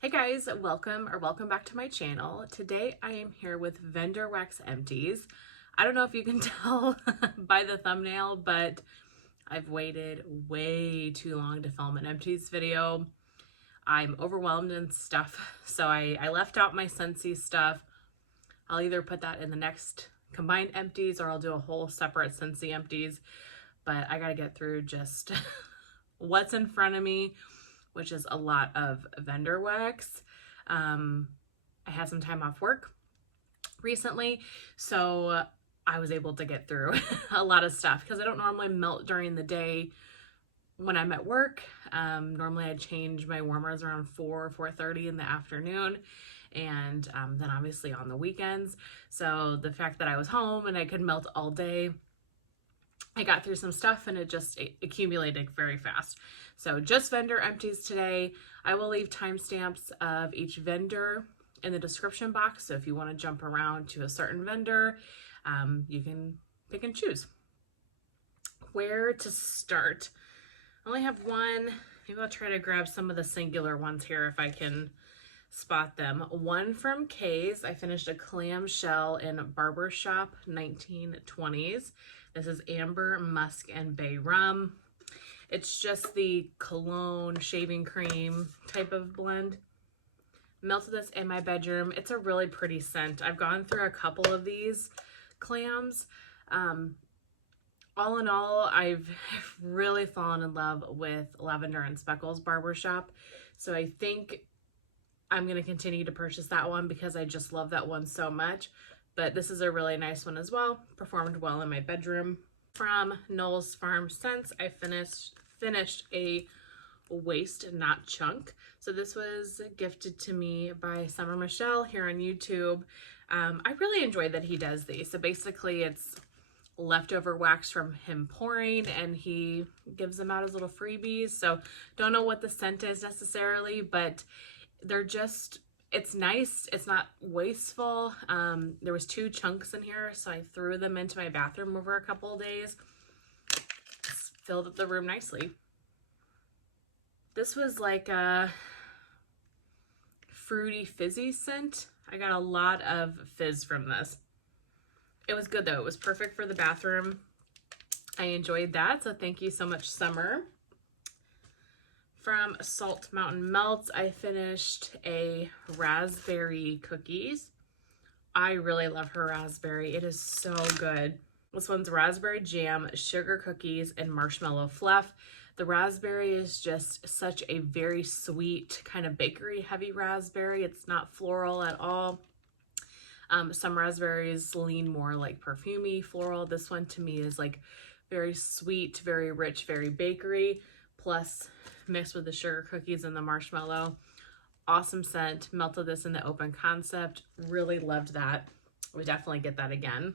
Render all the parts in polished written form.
Hey guys, welcome back to my channel. Today I am here with Vendor Wax Empties. I don't know if you can tell by the thumbnail, but I've waited way too long to film an empties video. I'm overwhelmed in stuff, so I left out my Scentsy stuff. I'll either put that in the next combined empties or I'll do a whole separate Scentsy empties, but I gotta get through just what's in front of me, which is a lot of vendor wax. I had some time off work recently, so I was able to get through a lot of stuff because I don't normally melt during the day when I'm at work. Normally I change my warmers around 4:30 in the afternoon, and then obviously on the weekends. So the fact that I was home and I could melt all day, I got through some stuff and it just accumulated very fast. So just vendor empties today. I will leave timestamps of each vendor in the description box. So if you want to jump around to a certain vendor, you can pick and choose. Where to start? I only have one. Maybe I'll try to grab some of the singular ones here if I can spot them. One from Kay's. I finished a clamshell in Barbershop 1920s. This is Amber, Musk, and Bay Rum. It's just the cologne shaving cream type of blend. Melted this in my bedroom. It's a really pretty scent. I've gone through a couple of these clams. All in all, I've really fallen in love with Lavender and Speckles Barbershop. So I think I'm going to continue to purchase that one because I just love that one so much. But this is a really nice one as well. Performed well in my bedroom. From Knowles Farm Scents, I finished a Waste Not Chunk. So this was gifted to me by Summer Michelle here on YouTube. I really enjoyed that he does these. So basically it's leftover wax from him pouring and he gives them out as little freebies. So don't know what the scent is necessarily, but they're just, it's nice. It's not wasteful. There was 2 chunks in here, so I threw them into my bathroom over a couple of days. Just filled up the room nicely. This was like a fruity fizzy scent. I got a lot of fizz from this. It was good though. It was perfect for the bathroom. I enjoyed that, so thank you so much, Summer. From Salt Mountain Melts, I finished a raspberry cookies. I really love her raspberry. It is so good. This one's raspberry jam, sugar cookies, and marshmallow fluff. The raspberry is just such a very sweet, kind of bakery heavy raspberry. It's not floral at all. Some raspberries lean more like perfumey, floral. This one to me is like very sweet, very rich, very bakery, plus mixed with the sugar cookies and the marshmallow. Awesome scent. Melted this in the open concept. Really loved that. We definitely get that again.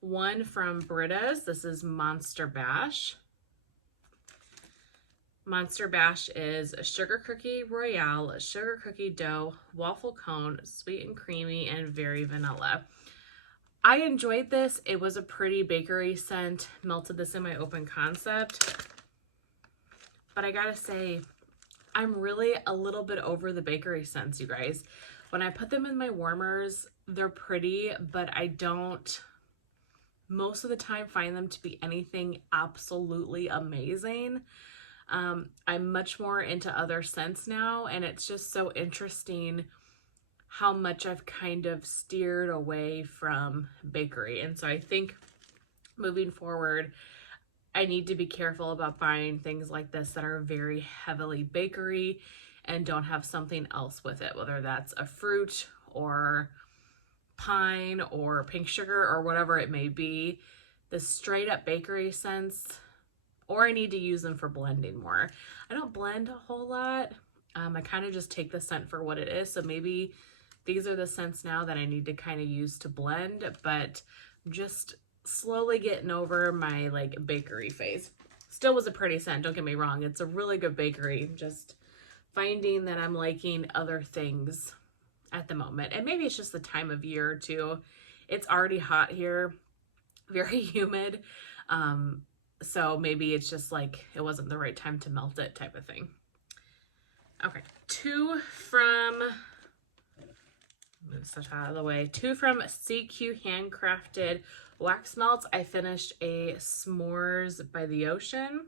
One from Britta's. This is Monster Bash. Monster Bash is a sugar cookie royale, sugar cookie dough, waffle cone, sweet and creamy, and very vanilla. I enjoyed this. It was a pretty bakery scent. Melted this in my open concept. But I gotta say, I'm really a little bit over the bakery scents, you guys. When I put them in my warmers, they're pretty, but I don't most of the time find them to be anything absolutely amazing. I'm much more into other scents now, and it's just so interesting how much I've kind of steered away from bakery. And so I think moving forward, I need to be careful about buying things like this that are very heavily bakery and don't have something else with it, whether that's a fruit or pine or pink sugar or whatever it may be. The straight up bakery scents, or I need to use them for blending more. I don't blend a whole lot. I kind of just take the scent for what it is. So maybe these are the scents now that I need to kind of use to blend, but I'm just slowly getting over my like bakery phase. Still was a pretty scent, don't get me wrong. It's a really good bakery. Just finding that I'm liking other things at the moment. And maybe it's just the time of year too. It's already hot here, very humid. So maybe it's just like it wasn't the right time to melt it type of thing. Okay, move such out of the way. 2 from CQ Handcrafted Wax Melts. I finished a S'mores by the Ocean.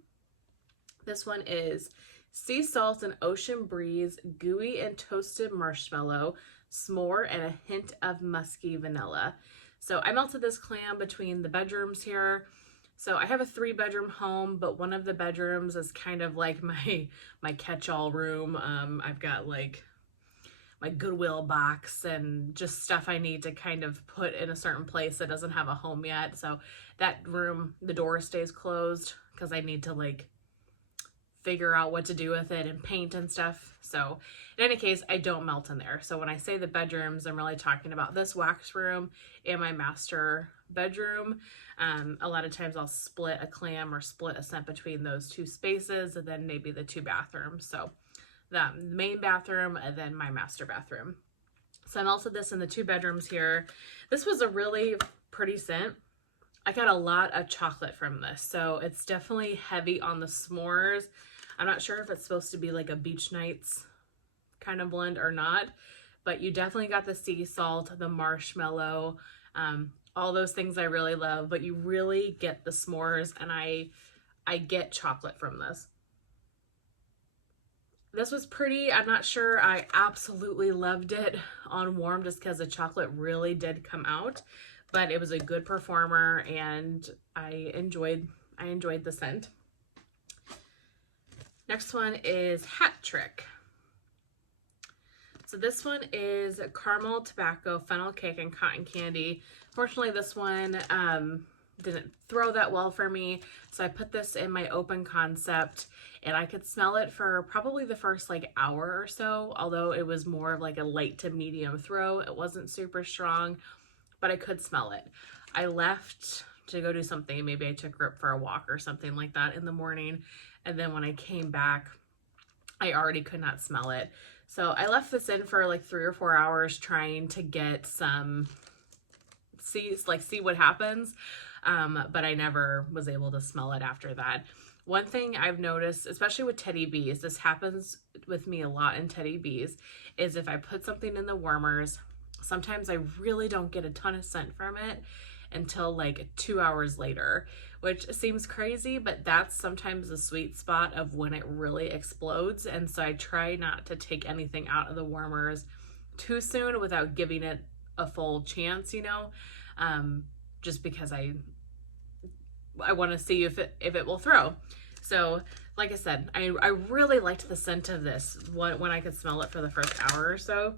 This one is sea salt and ocean breeze, gooey and toasted marshmallow, s'more, and a hint of musky vanilla. So I melted this clam between the bedrooms here. So I have a 3-bedroom home, but one of the bedrooms is kind of like my catch-all room. I've got like my Goodwill box and just stuff I need to kind of put in a certain place that doesn't have a home yet. So that room, the door stays closed because I need to like figure out what to do with it and paint and stuff. So in any case, I don't melt in there. So when I say the bedrooms, I'm really talking about this wax room and my master bedroom. A lot of times I'll split a clam or split a scent between those 2 spaces, and then maybe the 2 bathrooms. So the main bathroom and then my master bathroom. So I melted this in the 2 bedrooms here. This was a really pretty scent. I got a lot of chocolate from this, so it's definitely heavy on the s'mores. I'm not sure if it's supposed to be like a beach nights kind of blend or not, but you definitely got the sea salt, the marshmallow, all those things I really love, but you really get the s'mores, and I get chocolate from this. This was pretty. I'm not sure I absolutely loved it on warm just because the chocolate really did come out, but it was a good performer and I enjoyed the scent. Next one is Hat Trick. So this one is caramel, tobacco, funnel cake, and cotton candy. Fortunately, this one didn't throw that well for me, so I put this in my open concept, and I could smell it for probably the first like hour or so, although it was more of like a light to medium throw. It wasn't super strong, but I could smell it. I left to go do something. Maybe I took Rip for a walk or something like that in the morning, and then when I came back, I already could not smell it. So I left this in for like 3 or 4 hours trying to get some, see what happens. But I never was able to smell it after that. One thing I've noticed, especially with Teddy Bees, this happens with me a lot in Teddy Bees, is if I put something in the warmers, sometimes I really don't get a ton of scent from it until like 2 hours later, which seems crazy, but that's sometimes the sweet spot of when it really explodes. And so I try not to take anything out of the warmers too soon without giving it a full chance, you know, just because I want to see if it will throw. So like I said, I really liked the scent of this when I could smell it for the first hour or so.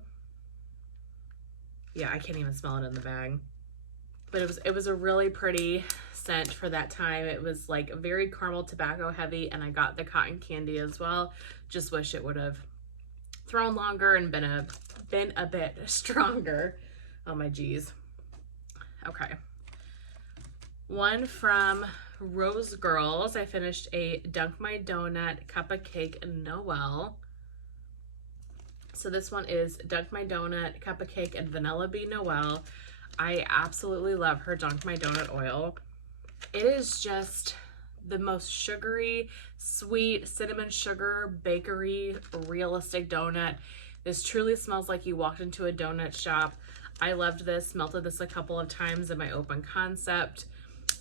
Yeah, I can't even smell it in the bag. But it was a really pretty scent for that time. It was like very caramel tobacco heavy, and I got the cotton candy as well. Just wish it would have thrown longer and been a bit stronger. Oh my geez. Okay. One from Rose Girls. I finished a Dunk My Donut Cup of Cake Noel. So this one is Dunk My Donut Cup of Cake and Vanilla Bean Noel. I absolutely love her Dunk My Donut oil. It is just the most sugary, sweet, cinnamon sugar, bakery, realistic donut. This truly smells like you walked into a donut shop. I loved this, melted this a couple of times in my open concept.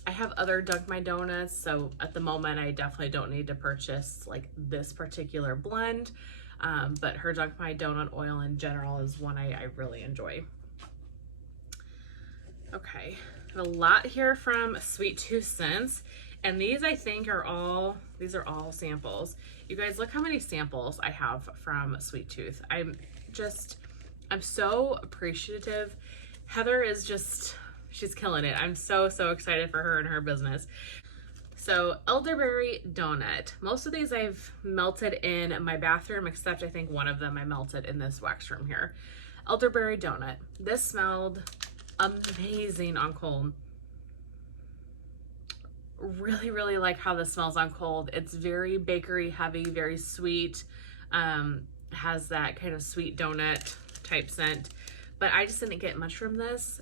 I have other Dunk My Donuts, so at the moment I definitely don't need to purchase like this particular blend, but her Dunk My Donut oil in general is one I really enjoy. Okay, I have a lot here from Sweet Tooth Scents, and these I think are all samples. You guys, look how many samples I have from Sweet Tooth. I'm so appreciative. Heather is just, she's killing it. I'm so excited for her and her business. So elderberry donut. Most of these I've melted in my bathroom, except I think one of them I melted in this wax room here. Elderberry donut. This smelled amazing on cold. Really like how this smells on cold. It's very bakery heavy, very sweet, has that kind of sweet donut type scent, but I just didn't get much from this.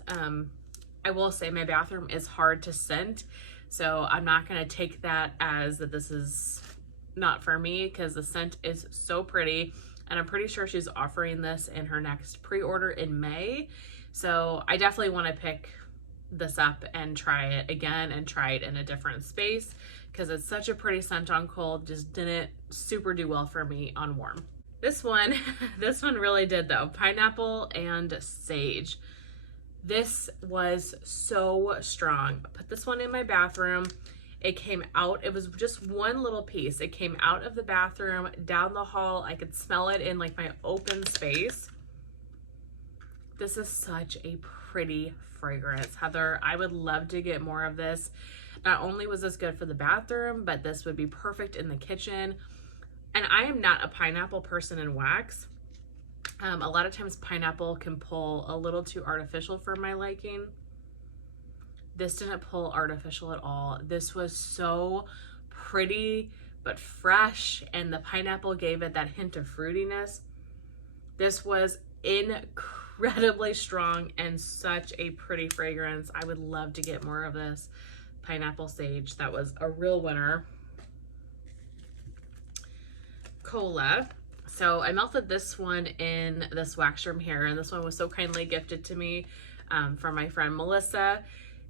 I will say my bathroom is hard to scent, so I'm not going to take that as that this is not for me, because the scent is so pretty. and I'm pretty sure she's offering this in her next pre-order in May. So I definitely want to pick this up and try it again and try it in a different space because it's such a pretty scent on cold. Just didn't super do well for me on warm. This one really did though. Pineapple and sage. This was so strong. I put this one in my bathroom. It came out, it was just one little piece. It came out of the bathroom, down the hall. I could smell it in like my open space. This is such a pretty fragrance, Heather. I would love to get more of this. Not only was this good for the bathroom, but this would be perfect in the kitchen. And I am not a pineapple person in wax. A lot of times pineapple can pull a little too artificial for my liking. This didn't pull artificial at all. This was so pretty but fresh, and the pineapple gave it that hint of fruitiness. This was incredibly strong and such a pretty fragrance. I would love to get more of this. Pineapple sage, that was a real winner. Cola. So I melted this one in this wax room here, and this one was so kindly gifted to me from my friend Melissa,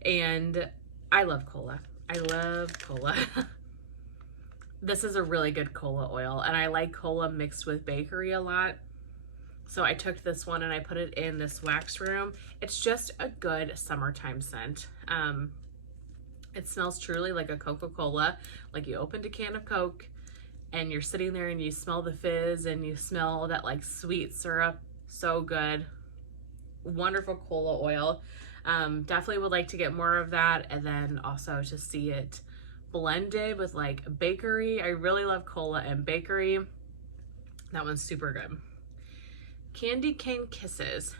and I love cola. I love cola. This is a really good cola oil, and I like cola mixed with bakery a lot. So I took this one and I put it in this wax room. It's just a good summertime scent. It smells truly like a Coca-Cola. Like you opened a can of Coke and you're sitting there and you smell the fizz and you smell that like sweet syrup. So good. Wonderful cola oil. Definitely would like to get more of that, and then also to see it blended with like bakery. I really love cola and bakery. That one's super good. Candy cane kisses.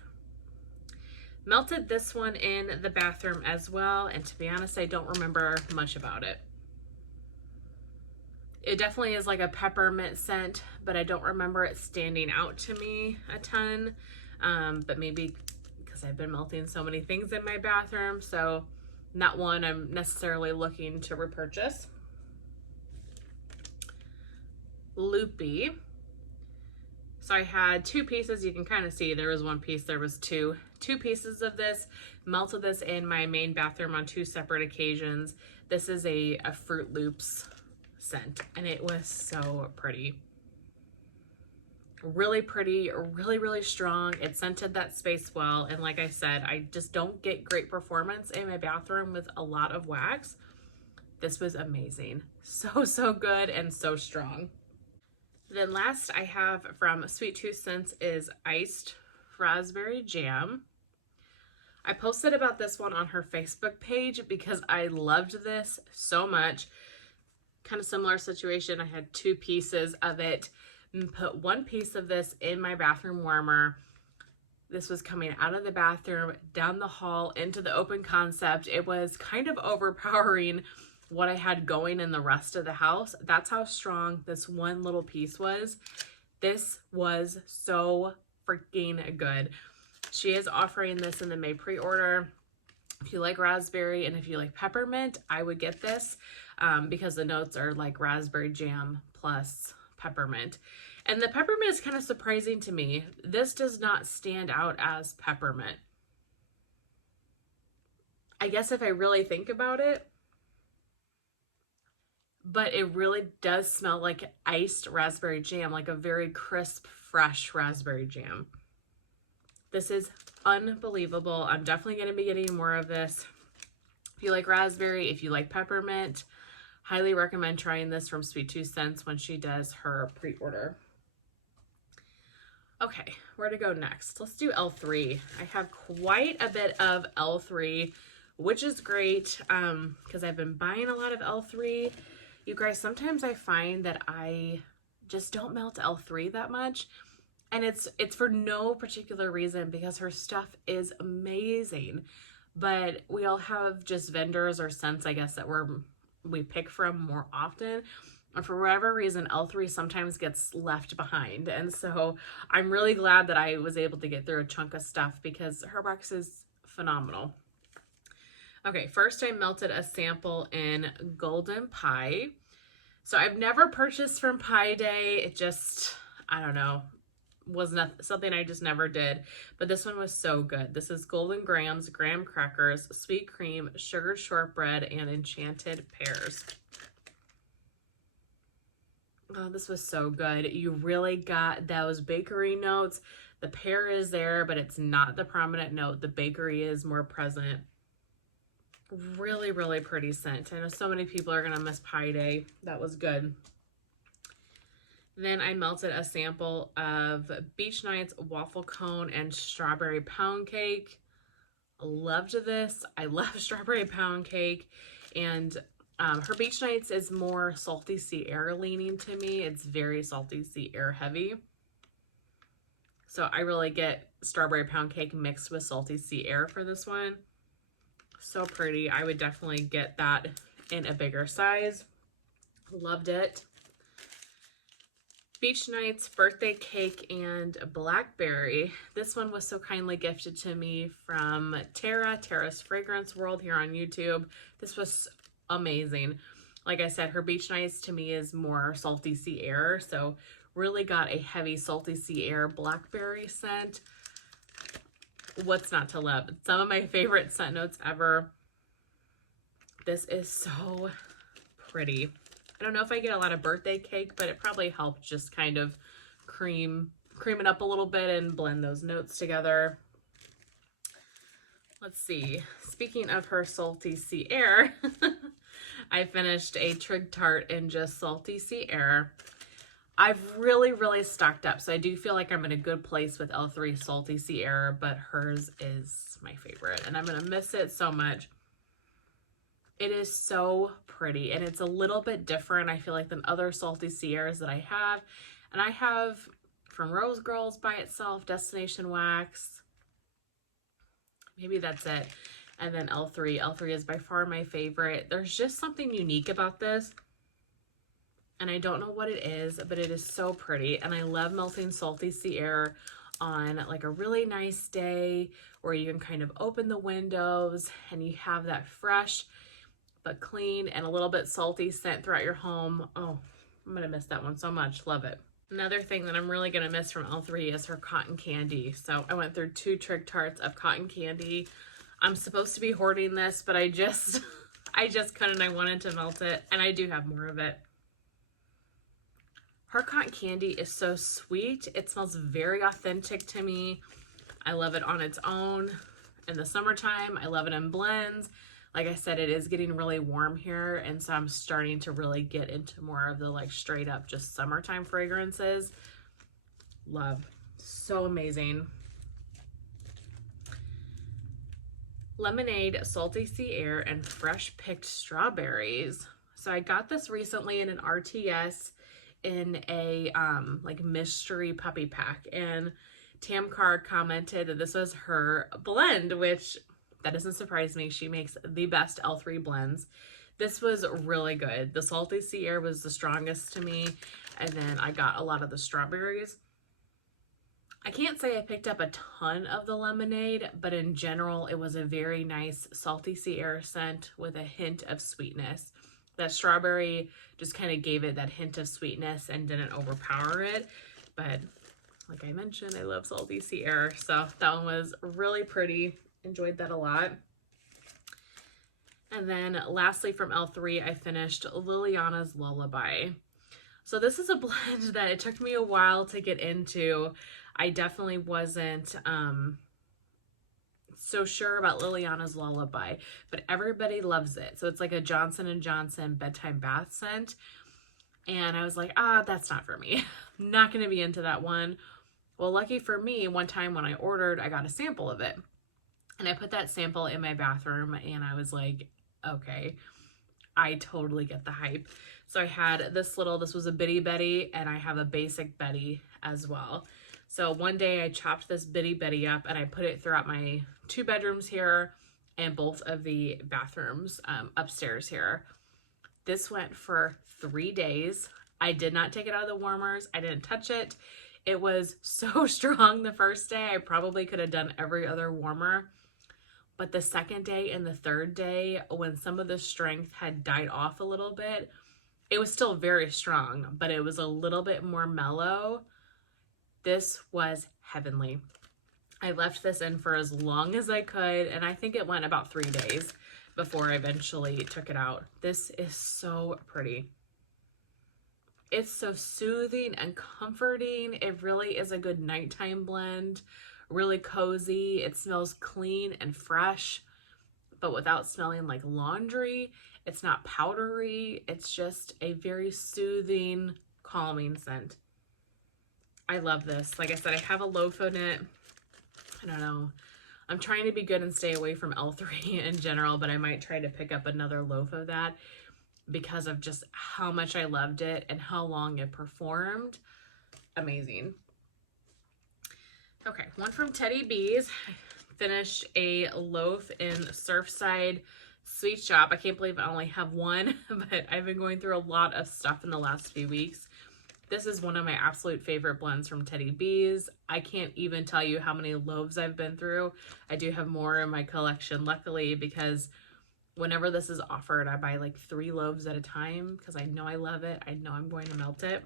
Melted this one in the bathroom as well, and to be honest, I don't remember much about it. It definitely is like a peppermint scent, but I don't remember it standing out to me a ton. But maybe because I've been melting so many things in my bathroom, so not one I'm necessarily looking to repurchase. Loopy. So I had two pieces. You can kind of see there was one piece, there was two pieces of this. Melted this in my main bathroom on 2 separate occasions. This is a Fruit Loops scent, and it was so pretty. Really pretty, really strong. It scented that space well, and like I said, I just don't get great performance in my bathroom with a lot of wax. This was amazing. So good and so strong. Then last I have from Sweet Tooth Scents is Iced Raspberry Jam. I posted about this one on her Facebook page because I loved this so much. Kind of similar situation. I had 2 pieces of it and put 1 piece of this in my bathroom warmer. This was coming out of the bathroom, down the hall, into the open concept. It was kind of overpowering what I had going in the rest of the house. That's how strong this one little piece was. This was so freaking good. She is offering this in the May pre-order. If you like raspberry and if you like peppermint, I would get this because the notes are like raspberry jam plus peppermint. And the peppermint is kind of surprising to me. This does not stand out as peppermint. I guess if I really think about it, but it really does smell like iced raspberry jam, like a very crisp, fresh raspberry jam. This is unbelievable. I'm definitely going to be getting more of this. If you like raspberry, if you like peppermint, highly recommend trying this from Sweet Tooth Scents when she does her pre-order. Okay, where to go next? Let's do L3. I have quite a bit of L3, which is great because I've been buying a lot of L3. You guys, sometimes I find that I just don't melt L3 that much. And it's for no particular reason because her stuff is amazing. But we all have just vendors or scents, I guess, that we pick from more often. And for whatever reason, L3 sometimes gets left behind. And so I'm really glad that I was able to get through a chunk of stuff because her wax is phenomenal. Okay, first I melted a sample in Golden Pie. So I've never purchased from Pie Day. It just, I don't know. was not something I just never did, but this one was so good. This is Golden Grams, graham crackers, sweet cream, sugared shortbread, and enchanted pears. Oh, this was so good. You really got those bakery notes. The pear is there, but it's not the prominent note. The bakery is more present. Really, really pretty scent. I know so many people are gonna miss Pie Day. That was good. Then I melted a sample of Beach Nights waffle cone and strawberry pound cake. Loved this. I love strawberry pound cake. And her Beach Nights is more salty sea air leaning to me. It's very salty sea air heavy. So I really get strawberry pound cake mixed with salty sea air for this one. So pretty. I would definitely get that in a bigger size. Loved it. Beach Nights birthday cake and blackberry. This one was so kindly gifted to me from Tara's Fragrance World here on YouTube. This was amazing. Like I said, her Beach Nights to me is more salty sea air, so really got a heavy salty sea air blackberry scent. What's not to love? Some of my favorite scent notes ever. This is so pretty. I don't know if I get a lot of birthday cake, but it probably helped just kind of cream it up a little bit and blend those notes together. Let's see. Speaking of her salty sea air, I finished a Trig Tart in just salty sea air. I've really, really stocked up, so I do feel like I'm in a good place with L3 salty sea air, but hers is my favorite, and I'm going to miss it so much. It is so pretty, and it's a little bit different, I feel like, than other salty sea airs that I have. And I have from Rose Girls by itself, Destination Wax. Maybe that's it. And then L3. L3 is by far my favorite. There's just something unique about this. And I don't know what it is, but it is so pretty. And I love melting salty sea air on like a really nice day where you can kind of open the windows and you have that fresh but clean and a little bit salty scent throughout your home. Oh, I'm gonna miss that one so much. Love it. Another thing that I'm really gonna miss from L3 is her cotton candy. So I went through 2 Trig Tarts of cotton candy. I'm supposed to be hoarding this, but I just couldn't. I wanted to melt it, and I do have more of it. Her cotton candy is so sweet. It smells very authentic to me. I love it on its own in the summertime. I love it in blends. Like I said, it is getting really warm here, and so I'm starting to really get into more of the like straight up just summertime fragrances. Love. So amazing. Lemonade, salty sea air, and fresh picked strawberries. So I got this recently in an RTS in a like mystery puppy pack, and Tamcar commented that this was her blend, which that doesn't surprise me. She makes the best L3 blends. This was really good. The salty sea air was the strongest to me, and then I got a lot of the strawberries. I can't say I picked up a ton of the lemonade, but in general, it was a very nice salty sea air scent with a hint of sweetness. That strawberry just kind of gave it that hint of sweetness and didn't overpower it. But like I mentioned, I love salty sea air, so that one was really pretty. Enjoyed that a lot. And then lastly from L3, I finished Liliana's Lullaby. So this is a blend that it took me a while to get into. I definitely wasn't so sure about Liliana's Lullaby, but everybody loves it. So it's like a Johnson & Johnson bedtime bath scent. And I was like, that's not for me. Not going to be into that one. Well, lucky for me, one time when I ordered, I got a sample of it. And I put that sample in my bathroom, and I was like, okay, I totally get the hype. So I had this was a Bitty Betty, and I have a basic Betty as well. So one day I chopped this Bitty Betty up, and I put it throughout my 2 bedrooms here and both of the bathrooms upstairs here. This went for 3 days. I did not take it out of the warmers. I didn't touch it. It was so strong the first day. I probably could have done every other warmer. But the second day and the third day, when some of the strength had died off a little bit, it was still very strong, but it was a little bit more mellow. This was heavenly. I left this in for as long as I could, and I think it went about 3 days before I eventually took it out. This is so pretty. It's so soothing and comforting. It really is a good nighttime blend. Really cozy. It smells clean and fresh, but without smelling like laundry. It's not powdery. It's just a very soothing, calming scent. I love this. Like I said, I have a loaf in it. I don't know. I'm trying to be good and stay away from L3 in general, but I might try to pick up another loaf of that because of just how much I loved it and how long it performed. Amazing. Okay, one from Teddy B's. I finished a loaf in Surfside Sweet Shop. I can't believe I only have one, but I've been going through a lot of stuff in the last few weeks. This is one of my absolute favorite blends from Teddy B's. I can't even tell you how many loaves I've been through. I do have more in my collection, luckily, because whenever this is offered, I buy like 3 loaves at a time because I know I love it. I know I'm going to melt it.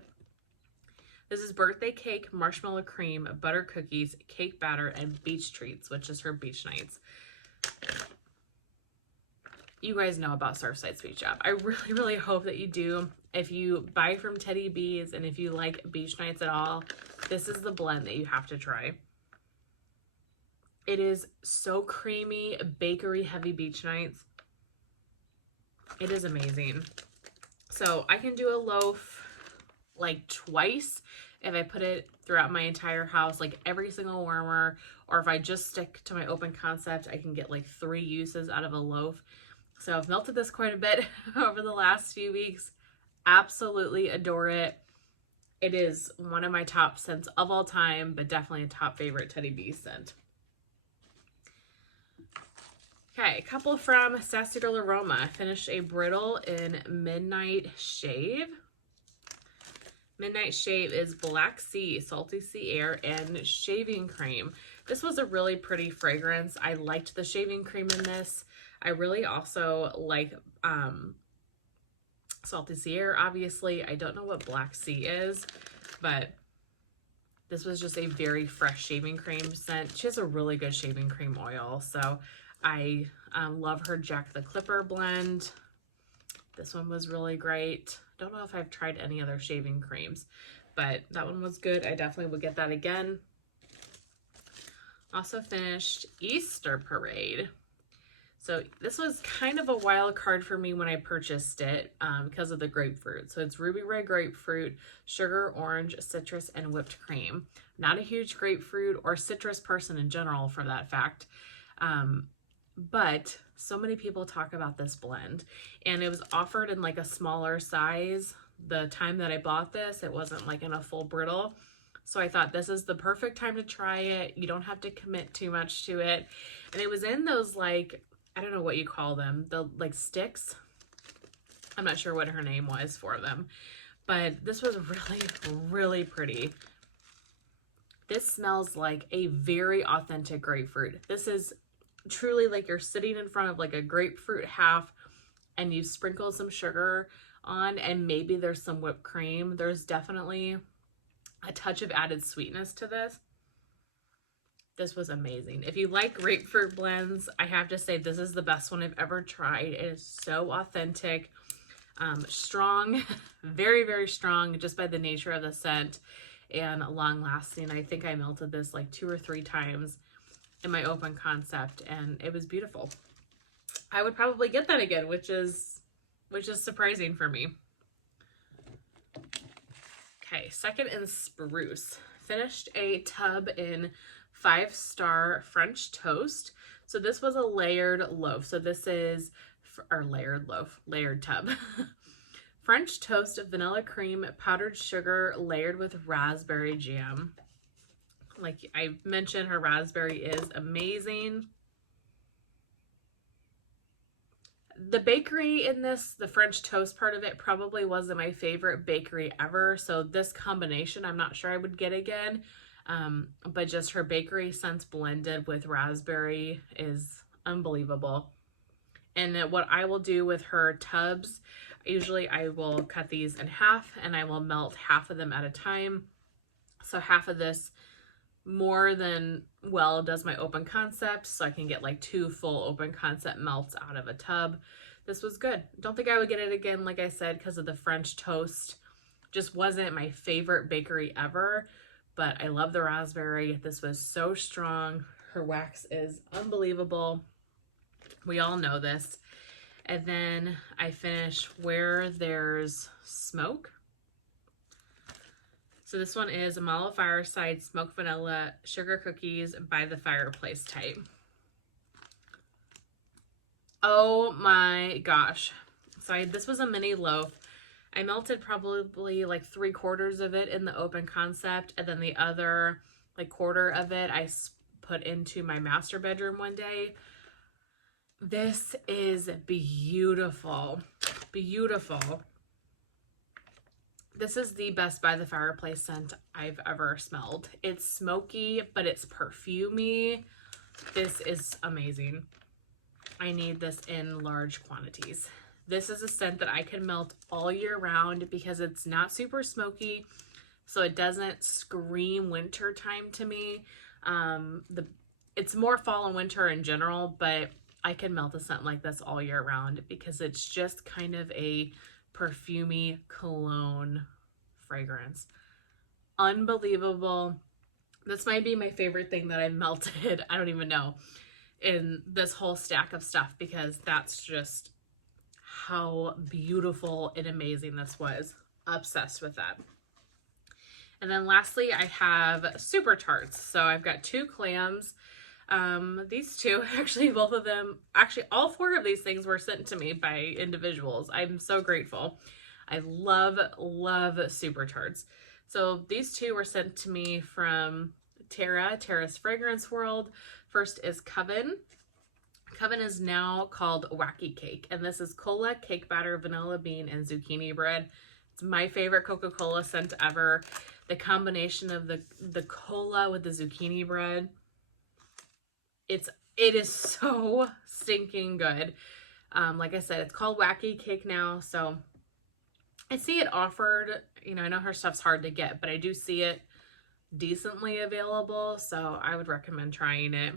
This is birthday cake, marshmallow cream, butter cookies, cake batter, and beach treats, which is her beach nights. You guys know about Surfside Sweet Shop. I really, really hope that you do. If you buy from Teddy B's and if you like beach nights at all, this is the blend that you have to try. It is so creamy, bakery heavy beach nights. It is amazing. So I can do a loaf like twice if I put it throughout my entire house, like every single warmer, or if I just stick to my open concept, I can get like 3 uses out of a loaf. So I've melted this quite a bit over the last few weeks. Absolutely adore it. It is one of my top scents of all time, but definitely a top favorite Teddy B scent. Okay, a couple from Sassy Girl Aroma. I finished a brittle in Midnight Shave. Midnight Shave is black sea, salty sea air, and shaving cream. This was a really pretty fragrance. I liked the shaving cream in this. I really also like salty sea air, obviously. I don't know what black sea is, but this was just a very fresh shaving cream scent. She has a really good shaving cream oil, so I love her Jack the Clipper blend. This one was really great. Don't know if I've tried any other shaving creams, but that one was good. I definitely would get that again. Also finished Easter Parade. So this was kind of a wild card for me when I purchased it because of the grapefruit. So it's ruby red grapefruit, sugar, orange, citrus, and whipped cream. Not a huge grapefruit or citrus person in general for that fact. But so many people talk about this blend, and it was offered in like a smaller size. The time that I bought this, it wasn't like in a full brittle. So I thought this is the perfect time to try it. You don't have to commit too much to it. And it was in those like, I don't know what you call them, the like sticks. I'm not sure what her name was for them, but this was really, really pretty. This smells like a very authentic grapefruit. This is truly like you're sitting in front of like a grapefruit half and you sprinkle some sugar on and maybe there's some whipped cream. There's definitely a touch of added sweetness to this. This was amazing. If you like grapefruit blends, I have to say this is the best one I've ever tried. It is so authentic, strong, very, very strong just by the nature of the scent, and long lasting. I think I melted this like 2 or 3 times in my open concept and it was beautiful. I would probably get that again, which is surprising for me. Okay, second in Spruce. Finished a tub in 5-star French toast. So this was a layered loaf. So this is our layered loaf, layered tub. French toast of vanilla cream, powdered sugar, layered with raspberry jam. Like I mentioned, her raspberry is amazing. The bakery in this, the French toast part of it, probably wasn't my favorite bakery ever. So this combination, I'm not sure I would get again. But just her bakery scents blended with raspberry is unbelievable. And what I will do with her tubs, usually I will cut these in half and I will melt half of them at a time. So half of this more than well does my open concept, so I can get like 2 full open concept melts out of a tub. This was good. Don't think I would get it again, like I said, because of the French toast. Just wasn't my favorite bakery ever, but I love the raspberry. This was so strong. Her wax is unbelievable. We all know this. And then I finish Where There's Smoke. So this one is Amala Fireside Smoked Vanilla Sugar Cookies by the Fireplace type. Oh my gosh. So this was a mini loaf. I melted probably like 3/4 of it in the open concept, and then the other like quarter of it I put into my master bedroom one day. This is beautiful. Beautiful. This is the best By the Fireplace scent I've ever smelled. It's smoky, but it's perfumey. This is amazing. I need this in large quantities. This is a scent that I can melt all year round because it's not super smoky, so it doesn't scream winter time to me. It's more fall and winter in general, but I can melt a scent like this all year round because it's just kind of a perfumey cologne fragrance. Unbelievable. This might be my favorite thing that I've melted, I don't even know, in this whole stack of stuff, because that's just how beautiful and amazing this was. Obsessed with that. And then lastly, I have Super Tarts. So I've got 2 clams. These 2, actually both of them, actually all 4 of these things were sent to me by individuals. I'm so grateful. I love Super Tarts. So these 2 were sent to me from Tara's Fragrance World. First is Coven. Coven is now called Wacky Cake, and this is cola, cake batter, vanilla bean, and zucchini bread. It's my favorite Coca-Cola scent ever. The combination of the cola with the zucchini bread, it is so stinking good. Like I said, it's called Wacky Cake now, so I see it offered. You know, I know her stuff's hard to get, but I do see it decently available, so I would recommend trying it.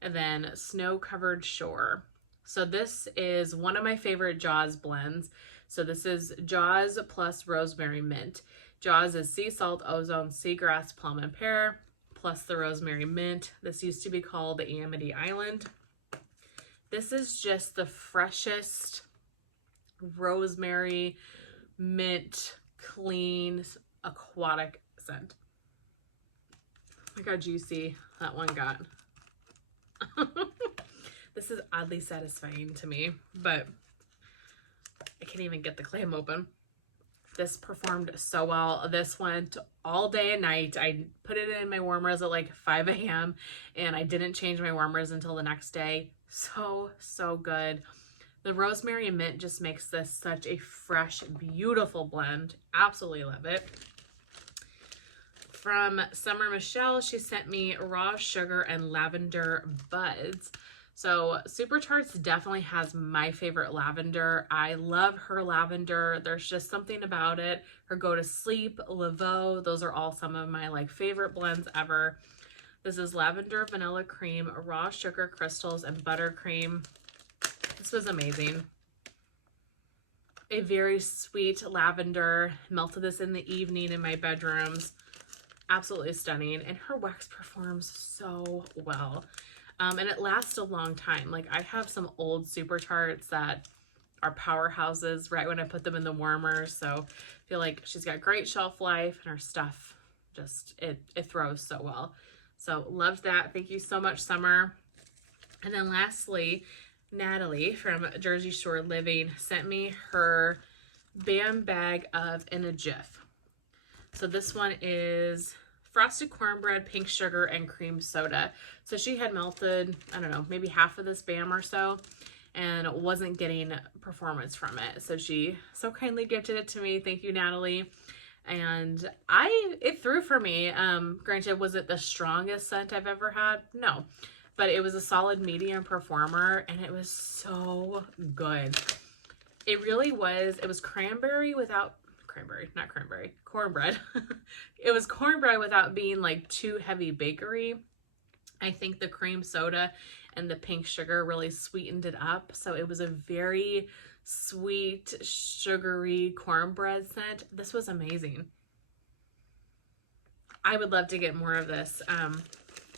And then Snow Covered Shore. So this is one of my favorite Jaws blends. So this is Jaws plus Rosemary Mint. Jaws is sea salt, ozone, seagrass, plum, and pear, plus the rosemary mint. This used to be called the Amity Island. This is just the freshest rosemary, mint, clean, aquatic scent. Look how juicy that one got. This is oddly satisfying to me, but I can't even get the clam open. This performed so well. This went all day and night. I put it in my warmers at like 5 a.m. and I didn't change my warmers until the next day. So good. The rosemary and mint just makes this such a fresh, beautiful blend. Absolutely love it. From Summer Michelle, she sent me raw sugar and lavender buds. So Super Tarts definitely has my favorite lavender. I love her lavender. There's just something about it. Her Go to Sleep, Laveau, those are all some of my like favorite blends ever. This is lavender, vanilla cream, raw sugar crystals, and buttercream. This was amazing. A very sweet lavender. Melted this in the evening in my bedrooms. Absolutely stunning. And her wax performs so well. And it lasts a long time. Like, I have some old Super Tarts that are powerhouses right when I put them in the warmer. So I feel like she's got great shelf life, and her stuff just, it throws so well. So loved that. Thank you so much, Summer. And then lastly, Natalie from Jersey Shore Living sent me her Bam bag of In a Jiff. So this one is frosted cornbread, pink sugar, and cream soda. So she had melted, I don't know, maybe half of this Bam or so, and wasn't getting performance from it. So she so kindly gifted it to me. Thank you, Natalie. And it threw for me. Granted, was it the strongest scent I've ever had? No. But it was a solid medium performer, and it was so good. It really was. It was cranberry without cornbread. It was cornbread without being like too heavy bakery. I think the cream soda and the pink sugar really sweetened it up. So it was a very sweet, sugary cornbread scent. This was amazing. I would love to get more of this.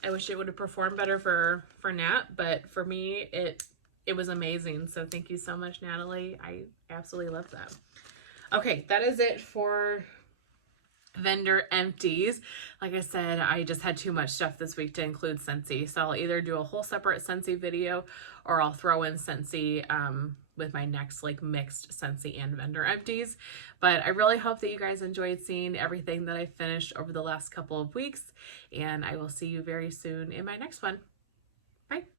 I wish it would have performed better for Nat, but for me, it was amazing. So thank you so much, Natalie. I absolutely love that. Okay, that is it for vendor empties. Like I said, I just had too much stuff this week to include Scentsy. So I'll either do a whole separate Scentsy video or I'll throw in Scentsy with my next like mixed Scentsy and vendor empties. But I really hope that you guys enjoyed seeing everything that I finished over the last couple of weeks. And I will see you very soon in my next one. Bye.